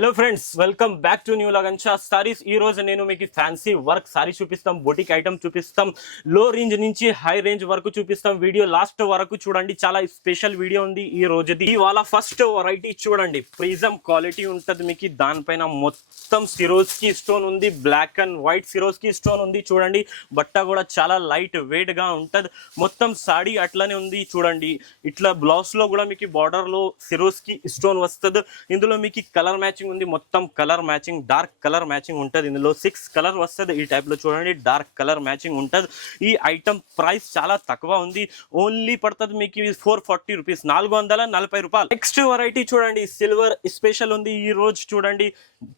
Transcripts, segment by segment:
Hello friends, welcome back to new Lagansha saris. ఈ రోజు నేను మీకు ఫ్యాన్సీ వర్క్ సారీ చూపిస్తాం, బొటిక్ ఐటమ్ చూపిస్తాం, లో రేంజ్ నుంచి హై రేంజ్ వరకు చూపిస్తాం. వీడియో లాస్ట్ వరకు చూడండి, చాలా స్పెషల్ వీడియో ఉంది ఈ రోజుది. ఇవాళ ఫస్ట్ వెరైటీ చూడండి, ప్రిజం క్వాలిటీ ఉంటది మీకు. దానిపైన మొత్తం సిరోస్కి స్టోన్ ఉంది, black and white Swarovski stone ఉంది చూడండి. బట్ట కూడా చాలా లైట్ వెయిట్ గా ఉంటది. మొత్తం సాడీ అట్లానే ఉంది చూడండి. ఇట్లా బ్లౌజ్ లో కూడా మీకు బార్డర్ లో సిరోస్కి స్టోన్ వస్తుంది. ఇందులో మీకు కలర్ మ్యాచింగ్ ఉంది, మొత్తం colour matching, dark colour matching ఉంటుంది. ఇందులో 6 కలర్ వస్తుంది. ఈ టైప్ లో చూడండి, డార్క్ కలర్ మ్యాచింగ్ ఉంటుంది. ఈ ఐటమ్ ప్రైస్ చాలా తక్కువ ఉంది, ఓన్లీ పడుతుంది మీకు 440 రూపీస్, 440 రూపాయలు. నెక్స్ట్ వెరైటీ చూడండి, సిల్వర్ స్పెషల్ ఉంది ఈ రోజు చూడండి.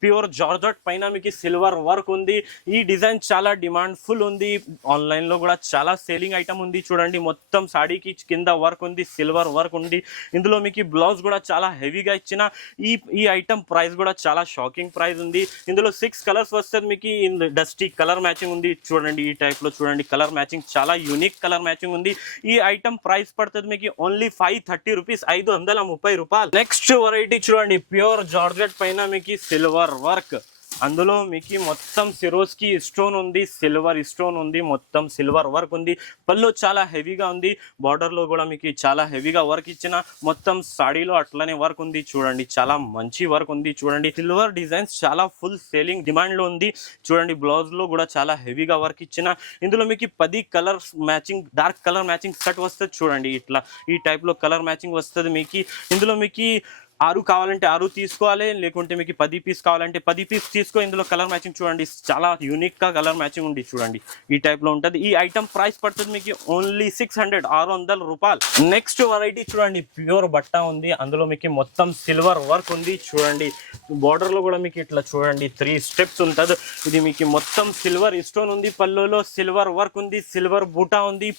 ప్యూర్ జార్జెట్ పైన మీకు సిల్వర్ వర్క్ ఉంది. ఈ డిజైన్ చాలా డిమాండ్ ఫుల్ ఉంది, ఆన్లైన్ లో కూడా చాలా సేలింగ్ ఐటమ్ ఉంది చూడండి. మొత్తం సాడీకి కింద వర్క్ ఉంది, సిల్వర్ వర్క్ ఉంది. ఇందులో మీకు బ్లౌజ్ కూడా చాలా హెవీగా ఇచ్చిన. ఈ ఐటమ్ ప్రైస్ కూడా చాలా షాకింగ్ ప్రైస్ ఉంది. ఇందులో 6 కలర్స్ వస్తుంది మీకు. డస్టీ కలర్ మ్యాచింగ్ ఉంది చూడండి. ఈ టైప్ లో చూడండి, కలర్ మ్యాచింగ్ చాలా యూనిక్ కలర్ మ్యాచింగ్ ఉంది. ఈ ఐటమ్ ప్రైస్ పడుతుంది మీకు ఓన్లీ 530 రూపీస్, 530 రూపాయలు. నెక్స్ట్ వెరైటీ చూడండి, ప్యూర్ జార్జెట్ పైన మీకు సిల్వర్ వర్క్. అందులో మీకు మొత్తం సిరోస్కి స్టోన్ ఉంది, సిల్వర్ స్టోన్ ఉంది, మొత్తం సిల్వర్ వర్క్ ఉంది. పళ్ళు చాలా హెవీగా ఉంది, బార్డర్ లో కూడా మీకు చాలా హెవీగా వర్క్ ఇచ్చిన. మొత్తం సాడీలో అట్లనే వర్క్ ఉంది చూడండి, చాలా మంచి వర్క్ ఉంది చూడండి. సిల్వర్ డిజైన్స్ చాలా ఫుల్ సేలింగ్ డిమాండ్ లో ఉంది చూడండి. బ్లౌజ్ లో కూడా చాలా హెవీగా వర్క్ ఇచ్చిన. ఇందులో మీకు 10 colour matching, dark colour matching set వస్తుంది చూడండి. ఇట్లా ఈ టైప్ లో కలర్ మ్యాచింగ్ వస్తుంది మీకు. ఇందులో మీకు 6 కావాలంటే 6 తీసుకోవాలి, లేకుంటే మీకు 10 పీస్ కావాలంటే 10 పీస్ తీసుకో. ఇందులో కలర్ మ్యాచింగ్ చూడండి, చాలా యూనిక్ గా కలర్ మ్యాచింగ్ ఉంది చూడండి. ఈ టైప్ లో ఉంటుంది. ఈ ఐటమ్ ప్రైస్ పడుతుంది మీకు ఓన్లీ 600 రూపాయలు. నెక్స్ట్ వెరైటీ చూడండి, ప్యూర్ బట్ట ఉంది. అందులో మీకు మొత్తం సిల్వర్ వర్క్ ఉంది చూడండి. బార్డర్ లో కూడా మీకు ఇట్లా చూడండి 3 స్టెప్స్ ఉంటుంది. ఇది మీకు మొత్తం సిల్వర్ స్టోన్ ఉంది, పళ్ళులో సిల్వర్ వర్క్ ఉంది, సిల్వర్ బూటా ఉంది.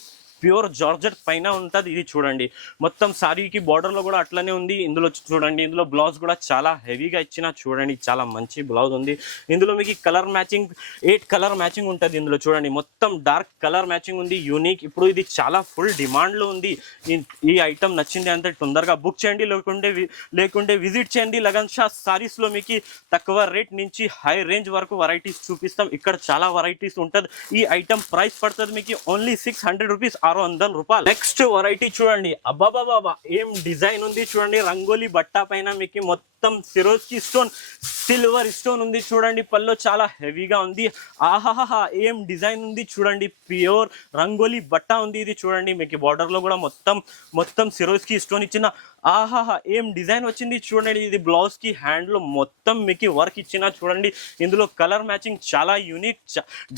ప్యూర్ జార్జెట్ పైన ఉంటుంది ఇది చూడండి. మొత్తం సారీకి బార్డర్ లో కూడా అట్లనే ఉంది. ఇందులో చూడండి, ఇందులో బ్లౌజ్ కూడా చాలా హెవీగా ఇచ్చిన చూడండి, చాలా మంచి బ్లౌజ్ ఉంది. ఇందులో మీకు కలర్ మ్యాచింగ్ 8 కలర్ మ్యాచింగ్ ఉంటుంది. ఇందులో చూడండి మొత్తం డార్క్ కలర్ మ్యాచింగ్ ఉంది, యూనిక్. ఇప్పుడు ఇది చాలా ఫుల్ డిమాండ్ లో ఉంది. ఈ ఐటమ్ నచ్చింది అంటే తొందరగా బుక్ చేయండి, లేకుంటే విజిట్ చేయండి. లగన్ షా సారీస్ లో మీకు తక్కువ రేట్ నుంచి హై రేంజ్ వరకు వెరైటీస్ చూపిస్తాం. ఇక్కడ చాలా వెరైటీస్ ఉంటుంది. ఈ ఐటమ్ ప్రైస్ పడుతుంది మీకు ఓన్లీ 600 రూపీస్, 600 రూపాయలు. నెక్స్ట్ వెరైటీ చూడండి, అబ్బాబాబా ఏం డిజైన్ ఉంది చూడండి. రంగోలీ బట్ట పైన మీకు మొత్తం సిరోస్కి స్టోన్, సిల్వర్ స్టోన్ ఉంది చూడండి. పళ్ళు చాలా హెవీగా ఉంది. ఆహాహా ఏం డిజైన్ ఉంది చూడండి. ప్యూర్ రంగోలీ బట్ట ఉంది ఇది చూడండి. మీకు బార్డర్ లో కూడా మొత్తం సిరోస్కి స్టోన్ ఇచ్చిన. ఆహాహా ఏం డిజైన్ వచ్చింది చూడండి. ఇది బ్లౌజ్ కి హ్యాండ్ లో మొత్తం మీకు వర్క్ ఇచ్చిన చూడండి. ఇందులో కలర్ మ్యాచింగ్ చాలా యూనిక్,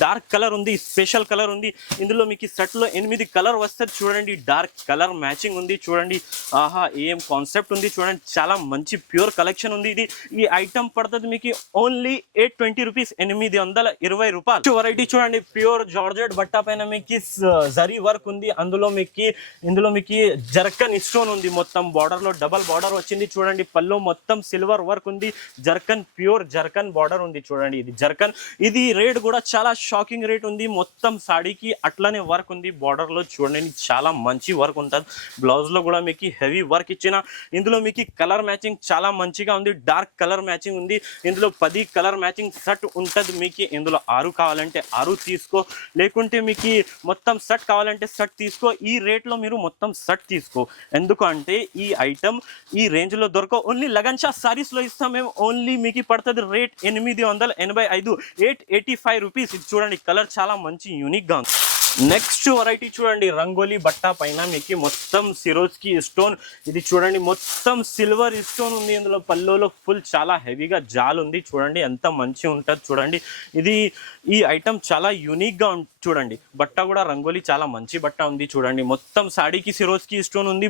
డార్క్ కలర్ ఉంది, స్పెషల్ కలర్ ఉంది. ఇందులో మీకు సెట్ లో 8 కలర్ వస్తుంది చూడండి. డార్క్ కలర్ మ్యాచింగ్ ఉంది చూడండి. ఆహా ఏం కాన్సెప్ట్ ఉంది చూడండి, చాలా మంచి ప్యూర్ కలెక్షన్ ఉంది ఇది. ఈ ఐటమ్ పడుతుంది మీకు ఓన్లీ 820 రూపీస్, 820 రూపాయలు. వెరైటీ చూడండి, ప్యూర్ జార్జెట్ బట్ట పైన మీకు జరీ వర్క్ ఉంది. ఇందులో మీకు జర్కన్ స్టోన్ ఉంది. మొత్తం బార్డర్ లో డబల్ బార్డర్ వచ్చింది చూడండి. పళ్ళు మొత్తం సిల్వర్ వర్క్ ఉంది. జర్కన్, ప్యూర్ జర్కన్ బార్డర్ ఉంది చూడండి. ఇది జర్కన్. ఇది రేట్ కూడా చాలా షాకింగ్ రేట్ ఉంది. మొత్తం సాడీకి అట్లనే వర్క్ ఉంది. బార్డర్ లో చూడండి, చాలా మంచి వర్క్ ఉంటుంది. బ్లౌజ్ లో కూడా మీకు హెవీ వర్క్ ఇచ్చిన. ఇందులో మీకు కలర్ మ్యాచింగ్ చాలా మంచిగా ఉంది, డార్క్ కలర్ మ్యాచింగ్ ఉంది. ఇందులో 10 కలర్ మ్యాచింగ్ సెట్ ఉంటుంది మీకు. ఇందులో 6 కావాలంటే 6 తీసుకో, లేకుంటే మీకు మొత్తం సెట్ కావాలంటే సెట్ తీసుకో. ఈ రేట్ లో మీరు మొత్తం సెట్ తీసుకో. ఎందుకంటే ఈ ఐటమ్ ఈ రేంజ్ లో దొరక ఓన్లీ లగన్ షా సారీస్ లో ఇస్తాం మేము. ఓన్లీ మీకు పడుతుంది రేట్ 885, 885 రూపీస్. ఇది చూడండి, కలర్ చాలా మంచి యూనిక్ గా ఉంది. నెక్స్ట్ వెరైటీ చూడండి, రంగోలీ బట్ట పైన మీకు మొత్తం సిరోస్కి స్టోన్. ఇది చూడండి, మొత్తం సిల్వర్ స్టోన్ ఉంది. ఇందులో పళ్ళులో ఫుల్ చాలా హెవీగా జాల్ ఉంది చూడండి, ఎంత మంచి ఉంటుంది చూడండి. ఈ ఐటమ్ చాలా యూనిక్ గా చూడండి. బట్ట కూడా రంగోలీ చాలా మంచి బట్ట ఉంది చూడండి. మొత్తం సాడీకి సిరోస్కి స్టోన్ ఉంది.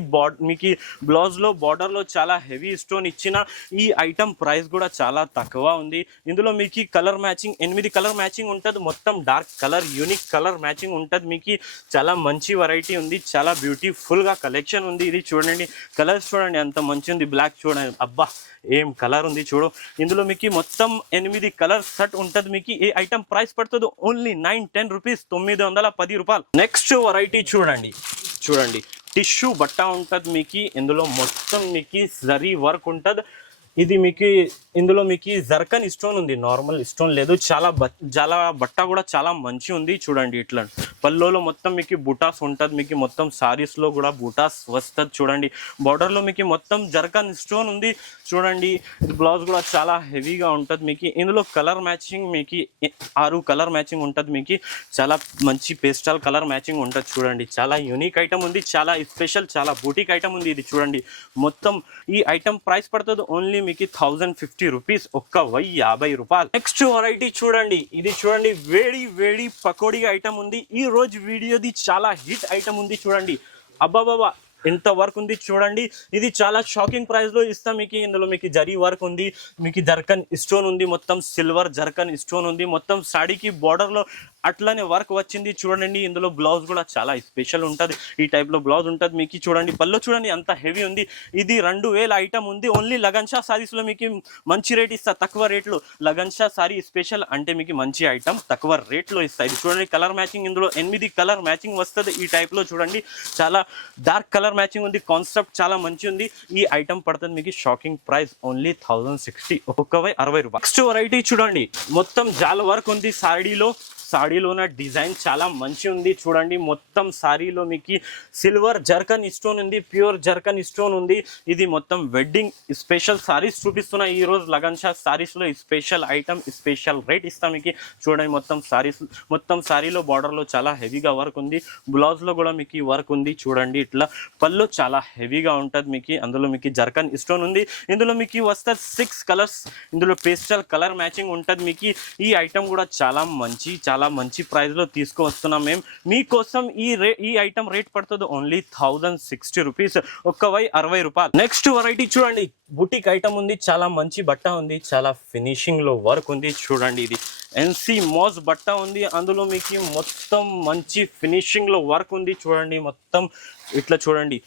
మీకు బ్లౌజ్ లో బార్డర్ లో చాలా హెవీ స్టోన్ ఇచ్చిన. ఈ ఐటమ్ ప్రైస్ కూడా చాలా తక్కువ ఉంది. ఇందులో మీకు కలర్ మ్యాచింగ్ 8 కలర్ మ్యాచింగ్ ఉంటుంది. మొత్తం dark colour, unique colour matching ఉంటుంది మీకు. చాలా మంచి వెరైటీ ఉంది, చాలా బ్యూటిఫుల్ గా కలెక్షన్ ఉంది. ఇది చూడండి, కలర్స్ చూడండి ఎంత మంచి ఉంది. బ్లాక్ చూడండి, అబ్బా ఏం కలర్ ఉంది చూడు. ఇందులో మీకు మొత్తం 8 కలర్ సెట్ ఉంటుంది మీకు. ఈ ఐటమ్ ప్రైస్ పడుతుంది ఓన్లీ 910 రూపీస్, 910 రూపాయలు. నెక్స్ట్ వెరైటీ చూడండి, టిష్యూ బట్ట ఉంటుంది మీకు. ఇందులో మొత్తం మీకు జరీ వర్క్ ఉంటుంది. ఇది మీకు ఇందులో మీకు జర్కన్ స్టోన్ ఉంది, నార్మల్ స్టోన్ లేదు. చాలా బట్ట కూడా చాలా మంచి ఉంది. చూడండి ఇట్లా పల్లోలో మొత్తం మీకు బుటాస్ ఉంటుంది. మీకు మొత్తం సారీస్ లో కూడా బుటాస్ వస్తుంది. చూడండి బార్డర్ లో మీకు మొత్తం జర్కన్ స్టోన్ ఉంది. చూడండి బ్లౌజ్ కూడా చాలా హెవీగా ఉంటుంది. మీకు ఇందులో కలర్ మ్యాచింగ్ మీకు 6 కలర్ మ్యాచింగ్ ఉంటుంది. మీకు చాలా మంచి పేస్టల్ కలర్ మ్యాచింగ్ ఉంటుంది. చూడండి చాలా యూనిక్ ఐటమ్ ఉంది, చాలా స్పెషల్, చాలా బూటిక్ ఐటమ్ ఉంది. ఇది చూడండి మొత్తం ఈ ఐటమ్ ప్రైస్ పడుతుంది ఓన్లీ మీకు 1050 రూపీస్, 1050 రూపాయలు. నెక్స్ట్ వెరైటీ చూడండి, ఇది చూడండి వేడి వేడి పకోడీ ఐటమ్ ఉంది. ఈ రోజు వీడియోది చాలా హిట్ ఐటమ్ ఉంది. చూడండి అబ్బాబాబా ఎంత వర్క్ ఉంది చూడండి. ఇది చాలా షాకింగ్ ప్రైస్ లో ఇస్తాం మీకు. ఇందులో మీకు జరీ వర్క్ ఉంది, మీకు జర్కన్ స్టోన్ ఉంది, మొత్తం సిల్వర్ జర్కన్ స్టోన్ ఉంది. మొత్తం సాడీకి బార్డర్ లో అట్లానే వర్క్ వచ్చింది. చూడండి ఇందులో బ్లౌజ్ కూడా చాలా స్పెషల్ ఉంటుంది. ఈ టైప్ లో బ్లౌజ్ ఉంటుంది మీకు. చూడండి పళ్ళు చూడండి అంత హెవీ ఉంది. ఇది 2000 ఐటమ్ ఉంది. ఓన్లీ లగన్ షా సారీస్ లో మీకు మంచి రేట్ ఇస్తా, తక్కువ రేట్లో. లగన్ షా సారీ స్పెషల్ అంటే మీకు మంచి ఐటమ్ తక్కువ రేట్ లో ఇస్తా. ఇది చూడండి కలర్ మ్యాచింగ్, ఇందులో 8 కలర్ మ్యాచింగ్ వస్తుంది. ఈ టైప్ లో చూడండి చాలా డార్క్ కలర్ మ్యాచింగ్ ఉంది. కాన్సెప్ట్ చాలా మంచి ఉంది. ఈ ఐటమ్ పడుతుంది మీకు షాకింగ్ ప్రైస్ ఓన్లీ 1060, 1060 రూపాయలు. నెక్స్ట్ వెరైటీ చూడండి మొత్తం జాల్ వర్క్ ఉంది సాడీలోన డిజైన్ చాలా మంచి ఉంది. చూడండి మొత్తం సారీలో మీకు సిల్వర్ జర్కన్ స్టోన్ ఉంది, ప్యూర్ జర్కన్ స్టోన్ ఉంది. ఇది మొత్తం వెడ్డింగ్ స్పెషల్ సారీస్ చూపిస్తున్నా ఈ రోజు లగన్ షా సారీస్ లో. స్పెషల్ ఐటమ్ స్పెషల్ రేట్ ఇస్తాం మీకు. చూడండి మొత్తం సారీలో బార్డర్ లో చాలా హెవీగా వర్క్ ఉంది. బ్లౌజ్ లో కూడా మీకు వర్క్ ఉంది. చూడండి ఇట్లా పళ్ళు చాలా హెవీగా ఉంటుంది మీకు. అందులో మీకు జర్కన్ స్టోన్ ఉంది. ఇందులో మీకు వస్తుంది 6 కలర్స్. ఇందులో పేస్టల్ కలర్ మ్యాచింగ్ ఉంటుంది మీకు. ఈ ఐటమ్ కూడా చాలా మంచి ప్రైస్ లో తీసుకువస్తున్నాం మేము మీకోసం. ఈ ఐటమ్ రేట్ పడుతుంది ఓన్లీ 1060 రూపీస్, 1060 రూపాయలు. నెక్స్ట్ వెరైటీ చూడండి బుటిక్ ఐటమ్ ఉంది. చాలా మంచి బట్ట ఉంది, చాలా ఫినిషింగ్ లో వర్క్ ఉంది. చూడండి ఇది ఎన్సీ మోస్ బట్ట ఉంది. అందులో మీకు మొత్తం మంచి ఫినిషింగ్ లో వర్క్ ఉంది. చూడండి మొత్తం ఇట్లా చూడండి.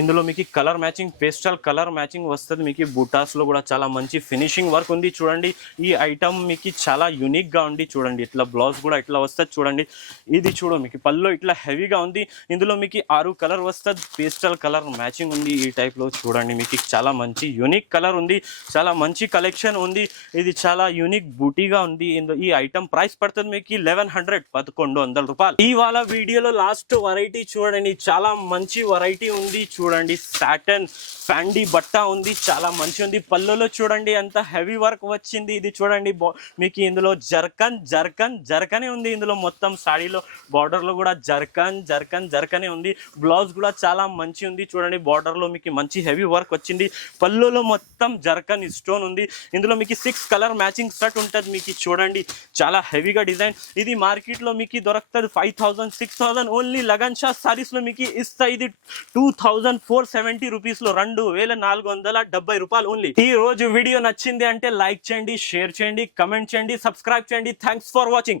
ఇందులో మీకు colour matching pastel colour matching వస్తుంది. మీకు బూటాస్ లో కూడా చాలా మంచి ఫినిషింగ్ వర్క్ ఉంది. చూడండి ఈ ఐటమ్ మీకు చాలా యూనిక్ గా ఉంది. చూడండి ఇట్లా బ్లౌజ్ కూడా ఇట్లా వస్తుంది. చూడండి ఇది మీకు పళ్ళు ఇట్లా హెవీగా ఉంది. ఇందులో మీకు 6 కలర్ వస్తుంది. పేస్టల్ కలర్ మ్యాచింగ్ ఉంది. ఈ టైప్ లో చూడండి మీకు చాలా మంచి యూనిక్ కలర్ ఉంది, చాలా మంచి కలెక్షన్ ఉంది. ఇది చాలా యూనిక్ బూటీగా ఉంది. ఈ ఐటమ్ ప్రైస్ పడుతుంది మీకు 1100 రూపాయలు. ఇవాళ వీడియోలో లాస్ట్ వెరైటీ చూడండి, చాలా మంచి వెరైటీ ఉంది. చూడండి సాటన్ ఫ్యాండీ బట్ట ఉంది, చాలా మంచి ఉంది. పళ్ళులో చూడండి అంత హెవీ వర్క్ వచ్చింది. ఇది చూడండి మీకు ఇందులో జర్కనే ఉంది. ఇందులో మొత్తం సాడీలో బార్డర్ లో కూడా జర్కనే ఉంది. బ్లౌజ్ కూడా చాలా మంచి ఉంది. చూడండి బార్డర్ లో మీకు మంచి హెవీ వర్క్ వచ్చింది. పళ్ళులో మొత్తం జర్కన్ స్టోన్ ఉంది. ఇందులో మీకు 6 కలర్ మ్యాచింగ్ సెట్ ఉంటుంది మీకు. చూడండి చాలా హెవీగా డిజైన్. ఇది మార్కెట్ లో మీకు దొరుకుతుంది 5000, 6000. ఓన్లీ లగన్ షా సారీస్ లో మీకు ఇస్తా ఇది 2470 రూపీస్ లో, 2470 రూపాయలు ఓన్లీ. ఈ రోజు వీడియో నచ్చింది అంటే లైక్ చేయండి, షేర్ చేయండి, కమెంట్ చేయండి, సబ్స్క్రైబ్ చేయండి. Thanks for watching.